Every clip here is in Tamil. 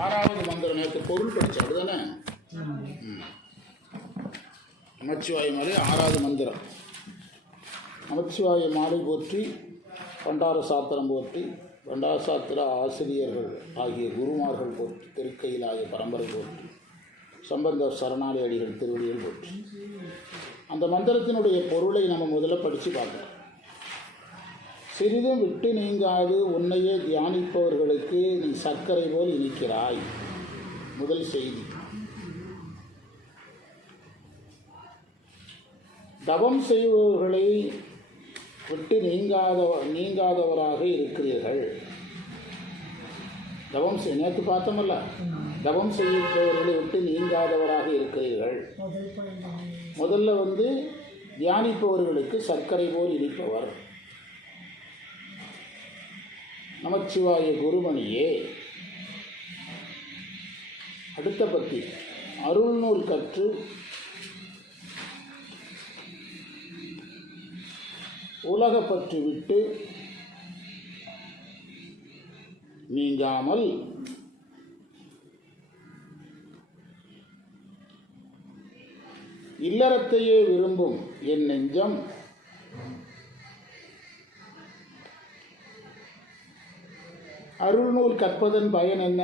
ஆறாவது மந்திரம் நேற்று பொருள் படிச்சு அப்படிதானே? நமச்சிவாய மாலை ஆறாவது மந்திரம். நமச்சிவாய மாலை போற்றி, பண்டார சாத்திரம் போற்றி, பண்டார சாத்திர ஆசிரியர்கள் ஆகிய குருமார்கள் போற்றி, திருக்கையிலாய பரம்பரை போற்றி, சம்பந்த சரணாலி அடிகள் திருவடிகள் போற்றி. அந்த மந்திரத்தினுடைய பொருளை நம்ம முதல்ல படித்து பார்க்கலாம். சிறிதும் விட்டு நீங்காது உன்னையே தியானிப்பவர்களுக்கு நீ சர்க்கரை போல் இனிக்கிறாய். முதல் செய்தி. தவம் செய்பவர்களை விட்டு நீங்காதவராக இருக்கிறீர்கள். தவம் நேற்று பார்த்தோமல்ல, தவம் செய்பவர்களை விட்டு நீங்காதவராக இருக்கிறீர்கள். முதல்ல தியானிப்பவர்களுக்கு சர்க்கரை போல் இனிப்பவர். நமச்சிவாய குருமணியே. அடுத்த பத்தி, அருள் நூல் கற்று உலகப்பற்று விட்டு நீங்காமல் இல்லறத்தையே விரும்பும் என் நெஞ்சம் அருள் நூல் கற்பதன் பயன் என்ன?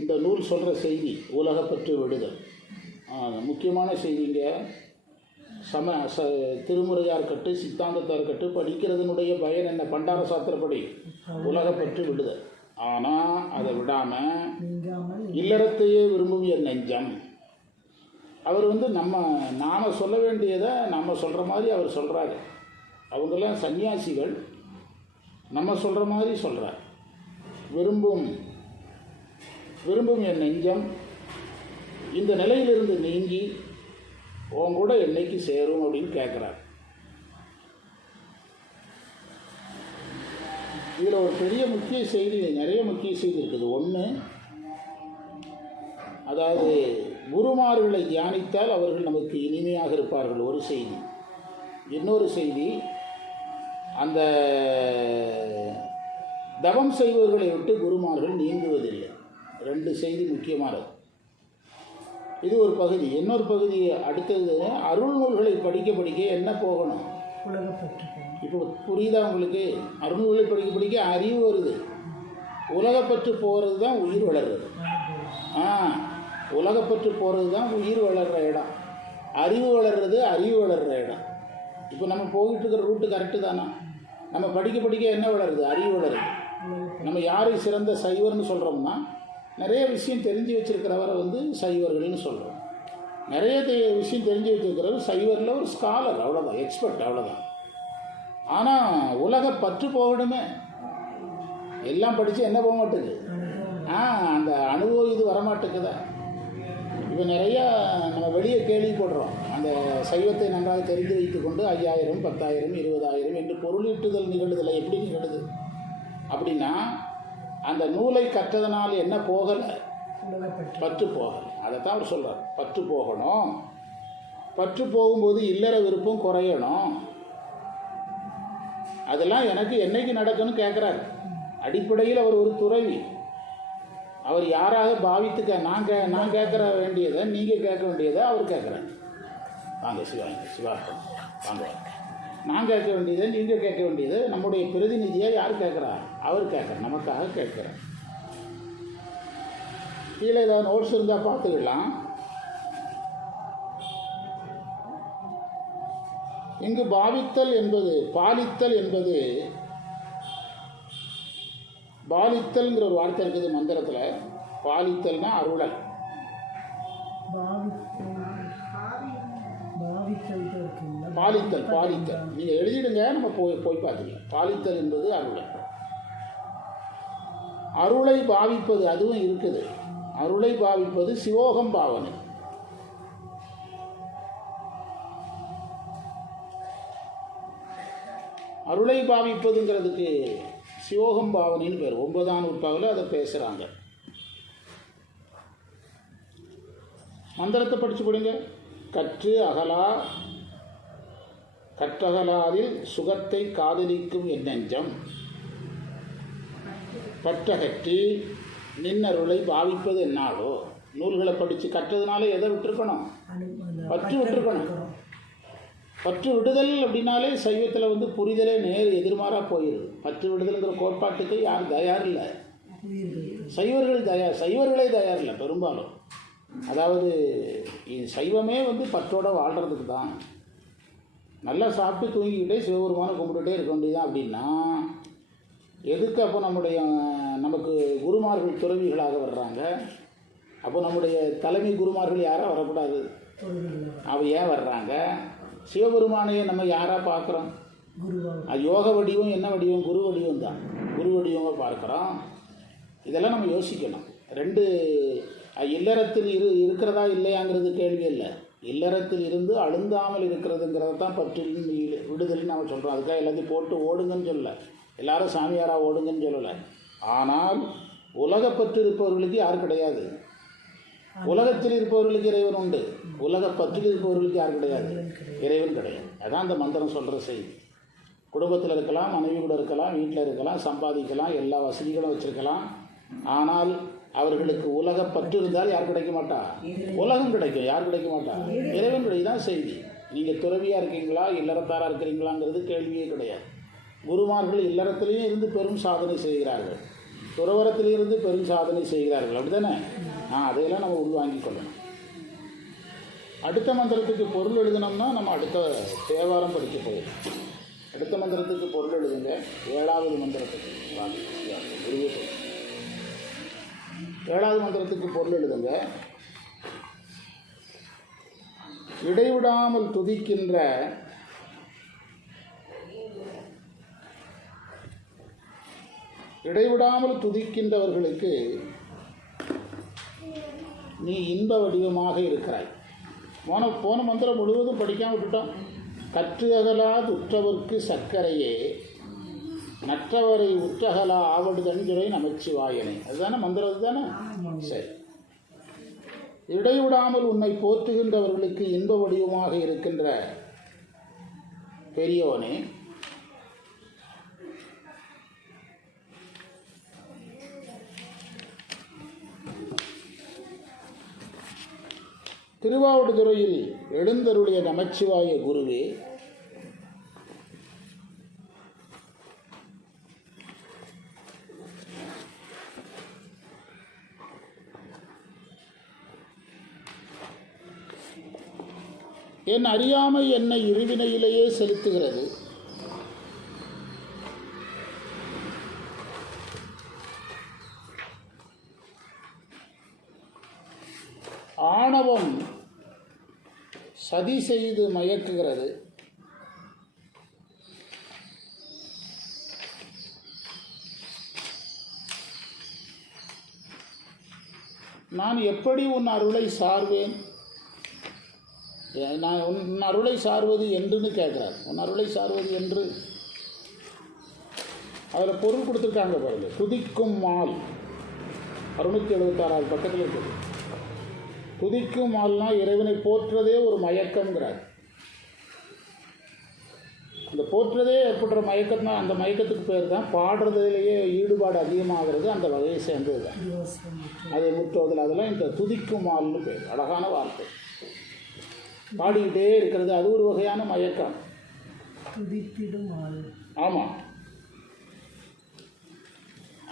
இந்த நூல் சொல்கிற செய்தி உலகப்பற்று விடுதல். முக்கியமான செய்திங்க. திருமுறையாக இருக்கட்டும், சித்தாந்தத்தாக இருக்கட்டும், படிக்கிறதுனுடைய பயன் என்ன? பண்டார சாத்திரப்படி உலகப்பற்று விடுதல். ஆனால் அதை விடாமல் இல்லறத்தையே விரும்பும் என் நெஞ்சம். அவர் நாம் சொல்ல வேண்டியதை நம்ம சொல்கிற மாதிரி அவர் சொல்கிறாரு. அவங்கெல்லாம் சன்னியாசிகள், நம்ம சொல்கிற மாதிரி சொல்கிறார். விரும்பும் என் நெஞ்சம் இந்த நிலையிலிருந்து நீங்கி உன் கூட என்னைக்கு சேரும் அப்படின்னு கேட்குறார். இதில் ஒரு பெரிய முக்கிய செய்தி, நிறைய முக்கிய செய்தி இருக்குது. ஒன்று, அதாவது குருமார்களை தியானித்தால் அவர்கள் நமக்கு இனிமையாக இருப்பார்கள், ஒரு செய்தி. இன்னொரு செய்தி, அந்த தவம் செய்பவர்களை விட்டு குருமார்கள் நீங்குவதில்லை. ரெண்டு செய்தி முக்கியமானது. இது ஒரு பகுதி. இன்னொரு பகுதி அடுத்தது, அருள் நூல்களை படிக்க என்ன போகணும்? இப்போ புரியுதா உங்களுக்கு? அருள் நூல்களை படிக்க அறிவு வருது. உலகப்பற்று போகிறது தான் உயிர் வளர்றது. உலகப்பற்று போகிறது தான் உயிர் வளர்கிற இடம். அறிவு வளர்றது அறிவு வளர்கிற இடம். இப்போ நம்ம போயிட்டு இருக்கிற ரூட்டு கரெக்டு தானா? நம்ம படிக்க என்ன வளருது? அறிவு வளருது. நம்ம யாரை சிறந்த சைவர்னு சொல்கிறோம்னா, நிறைய விஷயம் தெரிஞ்சு வச்சுருக்கிறவரை சைவர்கள்னு சொல்கிறோம். நிறைய விஷயம் தெரிஞ்சு வச்சுருக்கிறவர் சைவரில் ஒரு ஸ்காலர், அவ்வளோதான், எக்ஸ்பர்ட், அவ்வளோதான். ஆனால் உலக பற்று போகணுமே. எல்லாம் படித்து என்ன போக மாட்டேங்குது? அந்த அனுபவம் இது வரமாட்டேங்குதா? இப்போ நிறையா நம்ம வெளியே கேள்விப்படுறோம். அந்த சைவத்தை நன்றாக தெரிந்து வைத்து கொண்டு 5000, 10,000, 20,000 என்று பொருளீட்டுதல் நிகழுதில்லை. எப்படி நிகழுது அப்படின்னா, அந்த நூலை கற்றதனால் என்ன போகலை? பற்று போகலை. அதைத்தான் அவர் சொல்கிறார். பற்று போகணும். பற்று போகும்போது இல்லற விருப்பம் குறையணும். அதெல்லாம் எனக்கு என்னைக்கு நடக்கும்னு கேட்குறாரு. அடிப்படையில் அவர் ஒரு துறவி. அவர் யாராக பாவித்துக்க நான் கேட்குற வேண்டியதை நீங்கள் கேட்க வேண்டியதை அவர் கேட்குறாரு. வாங்க சிவா வாங்க. நான் கேட்க வேண்டியதை நீங்கள் கேட்க வேண்டியது. நம்முடைய பிரதிநிதியாக யார் கேட்குறா? அவர் கேட்குறார், நமக்காக கேட்குறார். கீழே ஏதாவது நோட்ஸ் இருந்தால் பார்த்துக்கலாம். இங்கு பாலித்தல் பாலித்தல்ங்கிற ஒரு வார்த்தை இருக்குது மந்திரத்தில். பாலித்தல்னா அருளல். பாலித்தல் நீங்கள் எழுதிடுங்க, நம்ம போய் பார்த்துக்கலாம். பாலித்தல் என்பது அருளல். அருளை பாவிப்பது அதுவும் இருக்குது. அருளை பாவிப்பது சிவோகம் பாவனை. அருளை பாவிப்பதுங்கிறதுக்கு சிவோகம் பாவனைன்னு பேர். 9ஆம் நூற்பாவில் அதை பேசுகிறாங்க. மந்திரத்தை படித்து போடுங்க. கற்றகலாரில் சுகத்தை காதலிக்கும் என் நெஞ்சம் பற்றகற்றி நின்னருளை பாவிப்பது என்னாலோ. நூல்களை படித்து கற்றதுனால எதை விட்டுருக்கணும்? பற்று விட்டுருக்கணும். பற்று விடுதல் அப்படின்னாலே சைவத்தில் வந்து புரிதலே நேர் எதிர்மாறாக போயிடுது. பற்று விடுதல்ங்கிற கோட்பாட்டுக்கு யாரும் தயார் இல்லை. சைவர்களே தயார் இல்லை பெரும்பாலும். அதாவது சைவமே வந்து பற்றோடு வாழ்கிறதுக்கு தான். நல்லா சாப்பிட்டு தூங்கிக்கிட்டே சிவபெருமானை கும்பிட்டுட்டே இருக்க வேண்டியதான். அப்படின்னா எதுக்கு அப்போ நமக்கு குருமார்கள் துறவிகளாக வர்றாங்க? அப்போ நம்முடைய தலைமை குருமார்கள் யாராக வரக்கூடாது? அவ ஏன் வர்றாங்க? சிவபெருமானையை நம்ம யாராக பார்க்குறோம்? அது யோக வடிவம் என்ன வடிவம்? குரு வடிவம் தான். குரு வடிவமாக பார்க்குறோம். இதெல்லாம் நம்ம யோசிக்கணும். ரெண்டு இல்லறத்தில் இருக்கிறதா இல்லையாங்கிறது கேள்வி இல்லை. இல்லறத்தில் இருந்து அழுந்தாமல் இருக்கிறதுங்கிறத தான் பற்றின் விடுதல்னு நம்ம சொல்கிறோம். அதுக்காக எல்லாத்தையும் போட்டு ஓடுங்கன்னு சொல்லலை, எல்லாரும் சாமியாராக ஓடுங்கன்னு சொல்லலை. ஆனால் உலகப்பற்று இருப்பவர்களுக்கு யார் கிடையாது? உலகத்தில் இருப்பவர்களுக்கு இறைவன் உண்டு. உலகப்பற்றில் இருப்பவர்களுக்கு யார் கிடையாது? இறைவன் கிடையாது. அதான் அந்த மந்திரம் சொல்கிற செய்தி. குடும்பத்தில் இருக்கலாம், மனைவி கூட இருக்கலாம், வீட்டில் இருக்கலாம், சம்பாதிக்கலாம், எல்லா வசதிகளும் வச்சுருக்கலாம். ஆனால் அவர்களுக்கு உலகப்பற்று இருந்தால் யார் கிடைக்க மாட்டா? உலகம் கிடைக்கும். யார் கிடைக்க மாட்டா? இறைவன் கிடையாது செய்தி. நீங்கள் துறவியாக இருக்கீங்களா இல்லறத்தாராக இருக்கிறீங்களாங்கிறது கேள்வியே கிடையாது. குருமார்கள் இல்லறத்திலையும் இருந்து பெரும் சாதனை செய்கிறார்கள், துறவரத்திலிருந்து பெரும் சாதனை செய்கிறார்கள். அப்படி தானே? அதையெல்லாம் நம்ம உள்வாங்கிக் கொள்ளணும். அடுத்த மந்திரத்துக்கு பொருள் எழுதணும்னா நம்ம அடுத்த தேவாரம் படிக்க போயிடும். அடுத்த மந்திரத்துக்கு பொருள் எழுதுங்க. 7வது மந்திரத்துக்கு குருவே 7வது மந்திரத்துக்கு பொருள் எழுதுங்க. இடைவிடாமல் துதிக்கின்ற இடைவிடாமல் துதிக்கின்றவர்களுக்கு நீ இன்ப வடிவமாக இருக்கிறாய். போன மந்திரம் முழுவதும் படிக்காமல் விட்டுட்டோம். கற்று அகலாது உற்றவர்க்கு சர்க்கரையே நற்றவரை உற்றகலா ஆவடுதஞ்சுரை நமச்சிவாயனை. அதுதானே மந்திரம்? அதுதானே? சரி. இடைவிடாமல் உன்னை போற்றுகின்றவர்களுக்கு இன்ப வடிவமாக இருக்கின்ற பெரியோனே, திருவாவடுதுறையில் எழுந்தருளிய நமச்சிவாய குருவே, என் அறியாமை என்னை இருவினையிலேயே செலுத்துகிறது. ஆணவம் சதி செய்து மயக்குகிறது. நான் எப்படி உன் அருளை சார்வேன்? நான் உன் அருளை சார்வது என்றுன்னு கேட்குறார். உன் அருளை சார்வது என்று அதில் பொருள் கொடுத்துருக்காங்க பாருங்க. துதிக்கும் மால் 676 பக்கத்தில் இருக்குது. துதிக்கும் மால்னா இறைவனை போற்றுறதே ஒரு மயக்கம்ங்கிறார். அந்த போற்றுறதே ஏற்படுற மயக்கம்னா அந்த மயக்கத்துக்கு பேர் தான் பாடுறதுலேயே ஈடுபாடு அதிகமாகிறது. அந்த வகையை சேர்ந்தது தான் அது முற்றோதல். அதெல்லாம் இந்த துதிக்கும் மால்னு பேர். அழகான வார்த்தை. பாடிக்கிட்டே இருக்கிறது அது ஒரு வகையான மயக்கம். ஆமாம்,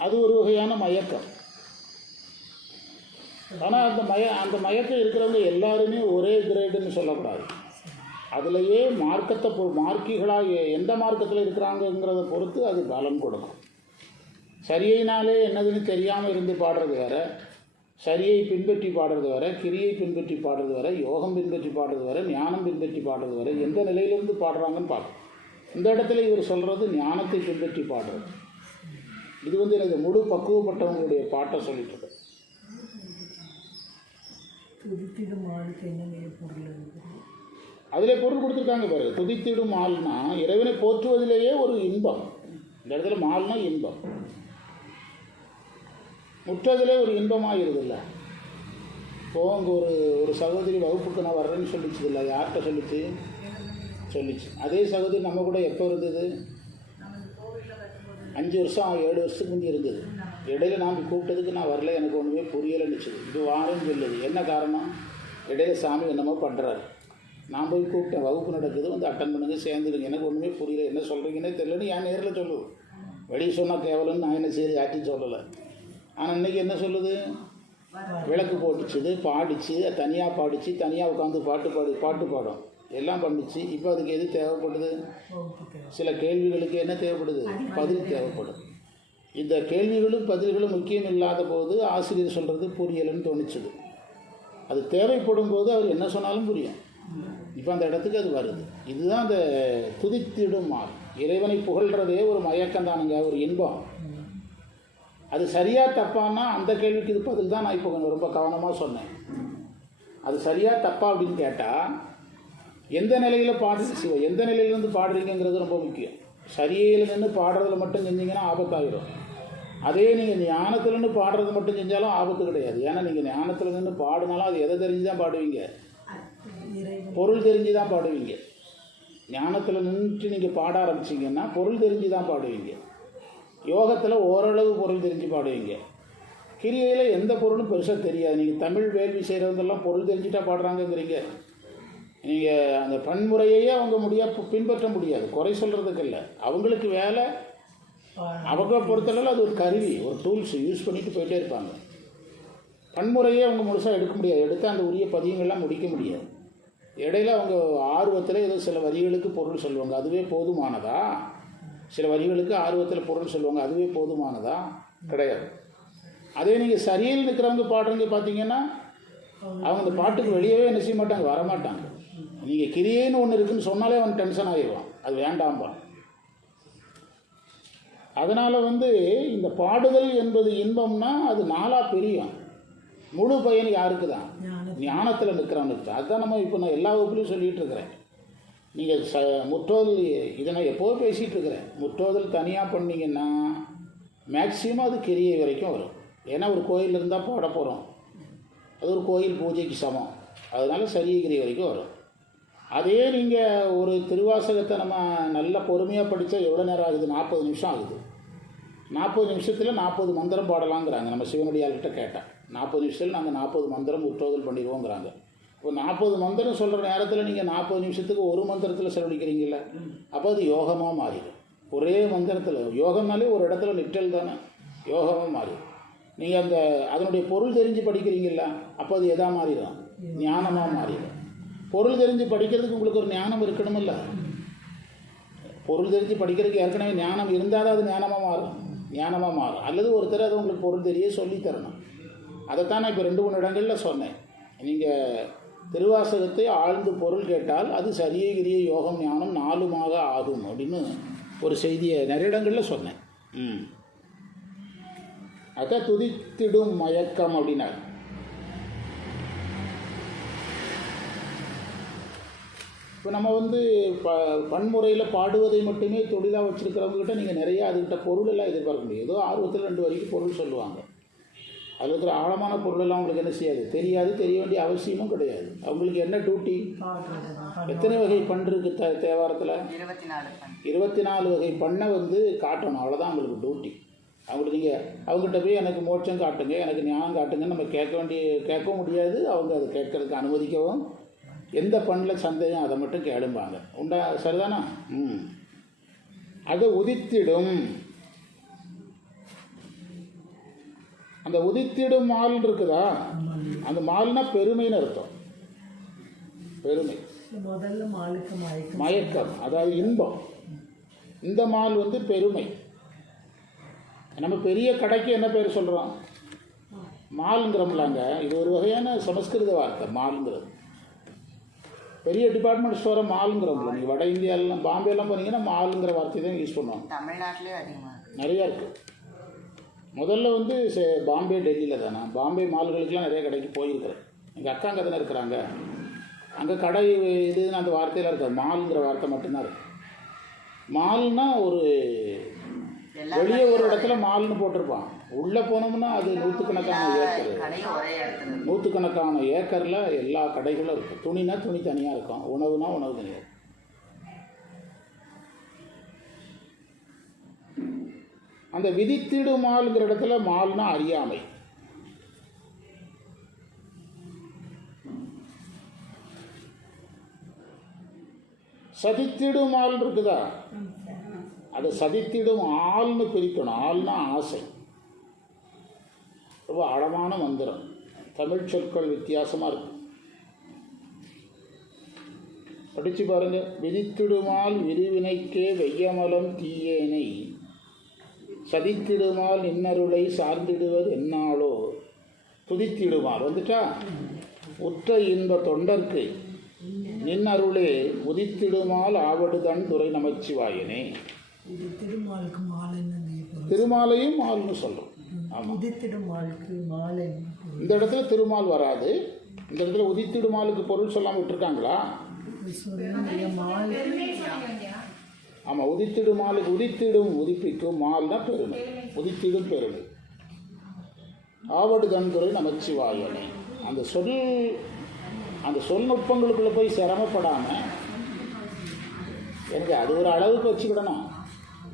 அது ஒரு வகையான மயக்கம். ஆனால் அந்த மயக்கம் இருக்கிறவங்க எல்லாருமே ஒரே கிரேடுன்னு சொல்லக்கூடாது. அதுலேயே மார்க்கிகளாக எந்த மார்க்கத்தில் இருக்கிறாங்கங்கிறத பொறுத்து அது பலம் கொடுக்கும். சரியினாலே என்னதுன்னு தெரியாமல் இருந்து பாடுறது வேறு, சரியை பின்பற்றி பாடுறது வேறு, கிரியை பின்பற்றி பாடுறது வேறு, யோகம் பின்பற்றி பாடுறது வேறு, ஞானம் பின்பற்றி பாடுறது வேறு. எந்த நிலையிலிருந்து பாடுறாங்கன்னு பார்க்கணும். இந்த இடத்துல இவர் சொல்கிறது ஞானத்தை பின்பற்றி பாடுறது. இது வந்து எனக்கு முழு பக்குவப்பட்டவங்களுடைய பாட்டை சொல்லிட்டு அதிலே பொருள் கொடுத்துருக்காங்க பாரு. துதித்திடும் மால்னா இறைவனை போற்றுவதிலேயே ஒரு இன்பம். இந்த இடத்துல மால்னா இன்பம். முற்றதிலே ஒரு இன்பமாகிருதில்ல. இப்போ அங்கே ஒரு சகோதரி வகுப்புக்கு நான் வர்றேன்னு சொல்லிச்சு இல்லை, யார்கிட்ட சொல்லிச்சு. அதே சகோதரி நம்ம கூட எப்போ இருந்தது? 5 வருஷம் 7 வருஷத்துக்கு முந்தி இருந்தது. இடையில நான் கூப்பிட்டதுக்கு நான் வரல, எனக்கு ஒன்றுமே புரியலைன்னுச்சு. இது வாரேன்னு சொல்லுது. என்ன காரணம்? இடையில சாமி என்னமோ பண்ணுறாரு. நான் போய் கூப்பிட்டேன், வகுப்பு நடக்குது, வந்து அட்டன் பண்ணுங்க, சேர்ந்துடுங்க. எனக்கு ஒன்றுமே புரியல, என்ன சொல்கிறீங்கன்னே தெரியலன்னு என் நேரில் சொல்லுது. வெளியே சொன்னால் கேவலன்னு நான் என்ன செய்ய யார்ட்டையும் சொல்லலை. ஆனால் இன்றைக்கி என்ன சொல்லுது? விளக்கு போட்டுச்சுது, பாடிச்சு, தனியாக பாடிச்சு, தனியாக உட்காந்து பாட்டு பாடும், எல்லாம் பண்ணிச்சு. இப்போ அதுக்கு எது தேவைப்படுது? சில கேள்விகளுக்கு என்ன தேவைப்படுது? பதில் தேவைப்படும். இந்த கேள்விகளும் பதில்களும் முக்கியம் இல்லாத போது ஆசிரியர் சொல்கிறது புரியலைன்னு தோணிச்சுது. அது தேவைப்படும் போது அவர் என்ன சொன்னாலும் புரியும். இப்போ அந்த இடத்துக்கு அது வருது. இதுதான் அந்த துதித்திடும் மால். இறைவனை புகழ்கிறதே ஒரு மயக்கம் தானுங்க, ஒரு இன்பம். அது சரியாக தப்பான்னா அந்த கேள்விக்கு இது பதில் தான் நான் இப்போ கொஞ்சம் ரொம்ப கவனமாக சொன்னேன். அது சரியாக தப்பா அப்படின்னு கேட்டால் எந்த நிலையில் எந்த நிலையிலேருந்து பாடுறீங்கிறது ரொம்ப முக்கியம். சரியில் நின்று பாடுறதுல மட்டும் செஞ்சீங்கன்னா ஆபத்தாகிடும். அதே நீங்கள் ஞானத்தில் நின்று பாடுறது மட்டும் செஞ்சாலும் ஆபத்து கிடையாது. ஏன்னா நீங்கள் ஞானத்தில் நின்று பாடினாலும் அது எதை தெரிஞ்சு தான் பாடுவீங்க? பொருள் தெரிஞ்சு தான் பாடுவீங்க. ஞானத்தில் நின்று நீங்கள் பாட ஆரம்பிச்சிங்கன்னா பொருள் தெரிஞ்சு தான் பாடுவீங்க. யோகத்தில் ஓரளவு பொருள் தெரிஞ்சு பாடுவீங்க. கிரியையில் எந்த பொருளும் பெருசாக தெரியாது. நீங்கள் தமிழ் வேள்வி செய்கிறவங்கெல்லாம் பொருள் தெரிஞ்சுட்டா பாடுறாங்கங்கிறீங்க. நீங்கள் அந்த பன்முறையே அவங்க பின்பற்ற முடியாது. குறை சொல்கிறதுக்கு இல்லை, அவங்களுக்கு வேலை. அவங்க பொறுத்தளவில் அது ஒரு கருவி, ஒரு டூல்ஸ் யூஸ் பண்ணிட்டு போயிட்டே இருப்பாங்க. பன்முறையே அவங்க முழுசாக எடுக்க முடியாது. எடுத்து அந்த உரிய பதியங்கள்லாம் முடிக்க முடியாது. இடையில அவங்க ஆர்வத்தில் ஏதோ சில வரிகளுக்கு பொருள் சொல்லுவாங்க, அதுவே போதுமானதா? சில வரிகளுக்கு ஆர்வத்தில் பொருள் சொல்லுவாங்க, அதுவே போதுமானதா? கிடையாது. அதே நீங்கள் சரியில் இருக்கிறவங்க பாடுறவங்க பார்த்தீங்கன்னா அவங்க அந்த பாட்டுக்கு வெளியவே என்ன செய்ய மாட்டாங்க, வரமாட்டாங்க. நீங்கள் கிரியைன்னு ஒன்று இருக்குதுன்னு சொன்னாலே அவன் டென்ஷன் ஆகிடுவான், அது வேண்டாம்பான். அதனால் இந்த பாடுதல் என்பது இன்பம்னா அது நாளாக பிரியும். முழு பயன் யாருக்கு தான்? ஞானத்தில் நிற்கிறவனுக்கு தான். அதுதான் நம்ம இப்போ நான் எல்லா வகுப்புலையும் சொல்லிகிட்டு இருக்கிறேன். நீங்கள் முற்றோதல் இதை நான் எப்போது பேசிகிட்டு இருக்கிறேன். முற்றோதல் தனியாக பண்ணிங்கன்னா மேக்சிமம் அது கிரியை வரைக்கும் வரும். ஏன்னா ஒரு கோயில் இருந்தால் பாட போகிறோம், அது ஒரு கோயில் பூஜைக்கு சமம். அதனால் சரிய கிரியை வரைக்கும் வரும். அதே நீங்கள் ஒரு திருவாசகத்தை நம்ம நல்ல பொறுமையாக படித்தா எவ்வளோ நேரம் ஆகுது? 40 நிமிஷம் ஆகுது. 40 நிமிஷத்தில் 40 மந்திரம் பாடலாங்கிறாங்க. நம்ம சிவனடியார்கிட்ட கேட்டால் 40 நிமிஷத்தில் நாங்கள் 40 மந்திரம் முற்றோதல் பண்ணிடுவோங்கிறாங்க. இப்போ 40 மந்திரம் சொல்கிற நேரத்தில் நீங்கள் 40 நிமிஷத்துக்கு ஒரு மந்திரத்தில் செலவழிக்கிறீங்கள, அப்போ அது யோகமாக மாறிடும். ஒரே மந்திரத்தில் யோகம்னாலே ஒரு இடத்துல நிற்றல் தானே, யோகமாக மாறிடும். நீங்கள் அதனுடைய பொருள் தெரிஞ்சு படிக்கிறீங்கள, அப்போ அது எதாக மாறிடும்? ஞானமாக மாறிடும். பொருள் தெரிஞ்சு படிக்கிறதுக்கு உங்களுக்கு ஒரு ஞானம் இருக்கணுமில்ல. பொருள் தெரிஞ்சு படிக்கிறதுக்கு ஏற்கனவே ஞானம் இருந்தால் தான் அது ஞானமாக மாறும். அல்லது ஒருத்தர் அது உங்களுக்கு பொருள் தெரிய சொல்லித்தரணும். அதைத்தான் நான் இப்போ 2-3 இடங்களில் சொன்னேன். நீங்கள் திருவாசகத்தை ஆழ்ந்து பொருள் கேட்டால் அது சரியை கிரிய யோகம் ஞானம் 4மாக ஆகும் அப்படின்னு ஒரு செய்தியை நிறைய இடங்களில் சொன்னேன். அதான் துதித்திடும் மயக்கம் அப்படின்னா. இப்போ நம்ம பன்முறையில் பாடுவதை மட்டுமே தொழிலாக வச்சுருக்கிறவங்ககிட்ட நீங்கள் நிறையா அதுக்கிட்ட பொருளெல்லாம் எதிர்பார்க்க முடியும். ஏதோ ஆர்வத்தில் 2 வரைக்கும் பொருள் சொல்லுவாங்க. அதில் இருக்கிற ஆழமான பொருளெல்லாம் அவங்களுக்கு என்ன செய்யாது, தெரியாது, தெரிய வேண்டிய அவசியமும் கிடையாது. அவங்களுக்கு என்ன டியூட்டி? எத்தனை வகை பண் இருக்குது தேவாரத்தில்? 24 வகை பண்ணை காட்டணும், அவ்வளோதான் அவங்களுக்கு டியூட்டி. அவங்களுக்கு நீங்கள் அவங்ககிட்ட போய் எனக்கு மோட்சம் காட்டுங்க, எனக்கு ஞானம் காட்டுங்கன்னு நம்ம கேட்கவும் முடியாது. அவங்க அதை கேட்கறதுக்கு அனுமதிக்கவும், எந்த பண்ணில் சந்தேகம் அதை மட்டும் கேளும்பாங்க. உண்டா? சரிதானா? அதை உதித்திடும். அந்த உதித்திடும் மால் இருக்குதா, அந்த மால்னா பெருமைன்னு அர்த்தம். பெருமை, மயக்கம், அதாவது இன்பம். இந்த மால் பெருமை. நம்ம பெரிய கடைக்கு என்ன பேர் சொல்கிறோம்? மாலுங்கிறோம்லாங்க. இது ஒரு வகையான சமஸ்கிருத வார்த்தை மாலுங்கிறது. பெரிய டிபார்ட்மெண்ட் ஸ்டோரை மாலுங்கிறோம்ல. நீங்கள் வட இந்தியாவிலாம் பாம்பேலாம் போனீங்கன்னா மாலுங்கிற வார்த்தை தான் யூஸ் பண்ணுவாங்க. தமிழ்நாட்டிலே அதிகமாக நிறையா இருக்குது. முதல்ல பாம்பே டெல்லியில் தானே. பாம்பே மால்களுக்கெலாம் நிறைய கடைக்கு போயிருக்கிறேன். எங்கள் அக்கா அங்கே தானே இருக்கிறாங்க. அங்கே கடை இதுன்னு அந்த வார்த்தையெல்லாம் இருக்காது, மாலுங்கிற வார்த்தை மட்டும்தான் இருக்குது. மால்னா ஒரு வெளியே ஒரு இடத்துல மால்னு போட்டிருப்பான், உள்ளே போனோம்னா அது நூற்றுக்கணக்கான ஏக்கரில் எல்லா கடைகளும் இருக்கும். துணினா துணி தனியாக இருக்கும், உணவுனா உணவு தனியாக இருக்கும். அந்த விதித்திடுமால்ங்கிற இடத்துல மால்னா அறியாமை. சதித்திடுமால் இருக்குதா, அது சதித்திடும் ஆள்னு பிரிக்கணும். ஆள்னா ஆசை. ரொம்ப ஆழமான மந்திரம். தமிழ் சொற்கள் வித்தியாசமாக இருக்கு, படித்து பாருங்க. விதித்திடுமால் விரிவினைக்கே வெய்யமலம் தீயேனை சதித்திடுமால் நின்னருளை சார்ந்திடுவது என்னாலோ துதித்திடுமால் வந்துட்டா. உற்ற இன்ப தொண்டர்க்கு நின்னருளே உதித்திடுமால் ஆவடுதன் துறை நமச்சிவாயனே. திருமாலுக்கு மாலை திருமாலையும் மால்னு சொல்கிறோம். ஆமாம், உதித்திடுமாலுக்கு மாலை. இந்த இடத்துல திருமால் வராது. இந்த இடத்துல உதித்திடுமாலுக்கு பொருள் சொல்லாமல் விட்டுருக்காங்களா? ஆமாம், உதித்திடுமாலுக்கு உதித்திடும் உதிப்பிக்கும் மால்னா பெருமை, உதித்திடும் பெருமை. ஆவடு தன்துறை நமச்சிவாயனே. அந்த சொல் நுட்பங்களுக்குள்ளே போய் சிரமப்படாமல் எனக்கு அது ஒரு அளவுக்கு வச்சுக்கிடணும்.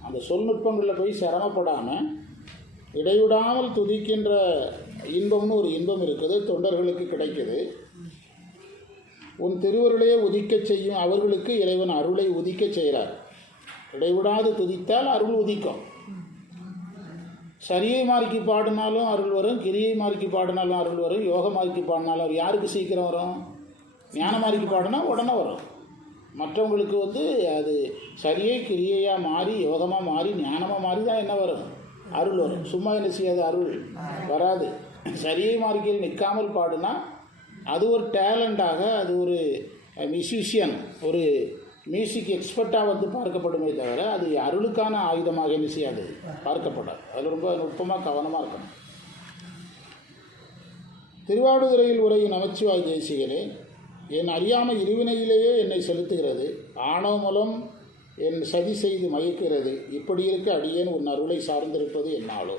அந்த சொல் நுட்பங்களில் போய் சிரமப்படாமல் இடைவிடாமல் துதிக்கின்ற இன்பம்னு ஒரு இன்பம் இருக்குது, தொண்டர்களுக்கு கிடைக்குது. உன் திருவருளையே உதிக்க செய்யும் அவர்களுக்கு இறைவன் அருளை உதிக்க செய்கிறார். இடைவிடாது துதித்தால் அருள் உதிக்கும். சரியை மார்க்கி பாடினாலும் அருள் வரும், கிரியை மார்க்கி பாடினாலும் அருள் வரும், யோக மார்க்கி பாடினாலும் வரும். யாருக்கு சீக்கிரம் வரும்? ஞான மார்க்கி பாடினா உடனே வரும். மற்றவங்களுக்கு அது சரியை கிரியையாக மாறி யோகமாக மாறி ஞானமாக மாறி தான் என்ன வரும்? அருள் வரும். சும்மா என்ன செய்யாது? அருள் வராது. சரியை மார்க்கில் நிற்காமல் பாடுனா அது ஒரு டேலண்டாக, அது ஒரு மியூசிஷியன், ஒரு மியூசிக் எக்ஸ்பர்ட்டாக பார்க்கப்படுமே தவிர அது அருளுக்கான ஆயுதமாக என்ன செய்யாது? பார்க்கப்படாது. அது ரொம்ப நுட்பமாக கவனமாக இருக்கணும். திருவாவடுதுறையில் உரையும் நமச்சிவாய் தேசிகனே, என் அறியாமல் இருவினையிலேயே என்னை செலுத்துகிறது, ஆணவமலம் என் சதி செய்து மயக்கிறது. இப்படி இருக்க அடியேன் உன் அருளை சார்ந்திருப்பது என்னாலோ.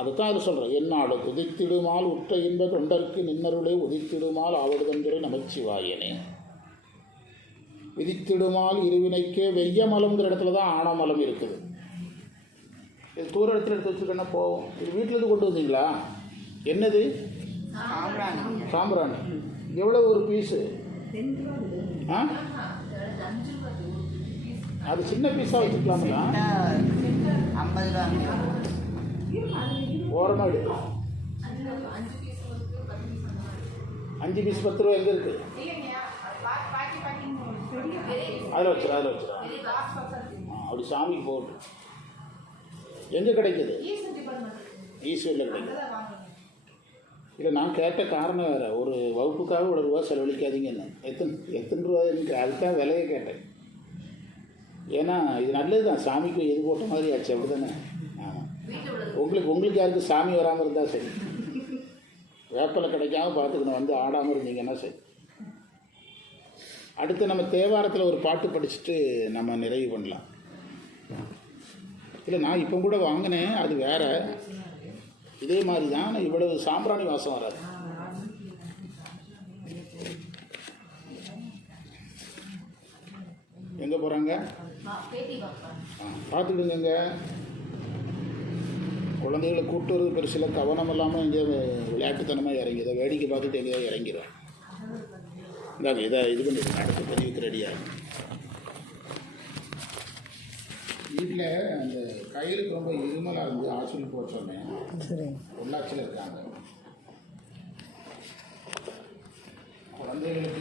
அதுதான் அது சொல்கிறேன். என்னாலோ உதித்திடுமால் உற்ற இன்ப தொண்டர்க்கு நின்னருளை உதித்திடுமால் ஆவடுதன்துறை நமச்சிவாயனே. விதித்திடுமால் இருவினைக்கே வெய்யமலம்ங்கிற இடத்துல தான் ஆணவமலம் இருக்குது. இது தூர இடத்துல எடுத்து வச்சுக்கன்னா போவோம். இது வீட்டிலேருந்து கொண்டு வந்தீங்களா? என்னது? சாம்பிராணி. எவ்வளோ ஒரு பீஸு? ஆ, அது சின்ன பீஸாக வச்சுக்கலாங்களா? 50 ரூபா ஓரமாக எடுத்து 5 பீஸ் 10 ரூபா எங்கே இருக்குது? அதில் வச்சுரு. அப்படி சாமிக்கு போட்டு எங்கே கிடைக்குது? ஈஸ்வரில் கிடைக்குது. இல்லை, நான் கேட்ட காரணம் வேறு. ஒரு வகுப்புக்காக 1 ரூபா செலவழிக்காதீங்கன்னு. எத்தனை ரூபா எனக்கு அதுதான் விலையை கேட்டேன். ஏன்னா இது நல்லது தான், சாமிக்கு எது போட்ட மாதிரி ஆச்சு. அப்படி தானே? ஆமாம். உங்களுக்கு யாருக்கு சாமி வராமல் இருந்தால் சரி, வேப்பலை கிடைக்காம பார்த்துக்கணும், ஆடாமல் இருந்தீங்கன்னா சரி. அடுத்து நம்ம தேவாரத்தில் ஒரு பாட்டு படிச்சுட்டு நம்ம நிறைவு பண்ணலாம். இல்லை, நான் இப்போ கூட வாங்கினேன், அது வேறு. இதே மாதிரி தான், இவ்வளவு சாம்பிராணி வாசம் வராது. எங்கே போகிறாங்க? பார்த்துக்கிடுங்க. குழந்தைகளை கூப்பிட்டு வருது பெருசில் கவனம் இல்லாமல் எங்கேயோ விளையாட்டுத்தனமாக இறங்கி இதை வேடிக்கை பார்த்துட்டு எங்கேயோ இறங்கிடும். இந்தாங்க, இதை இது பண்ணிடுங்க. அடுத்த பதிவுக்கு ரெடியாக. வீட்டில் அந்த கையிலுக்கு ரொம்ப இருமலாக இருந்து ஹாஸ்பிட்டல் போக சொன்னேன். பொள்ளாச்சியில் இருக்காங்க. குழந்தைகளுக்கு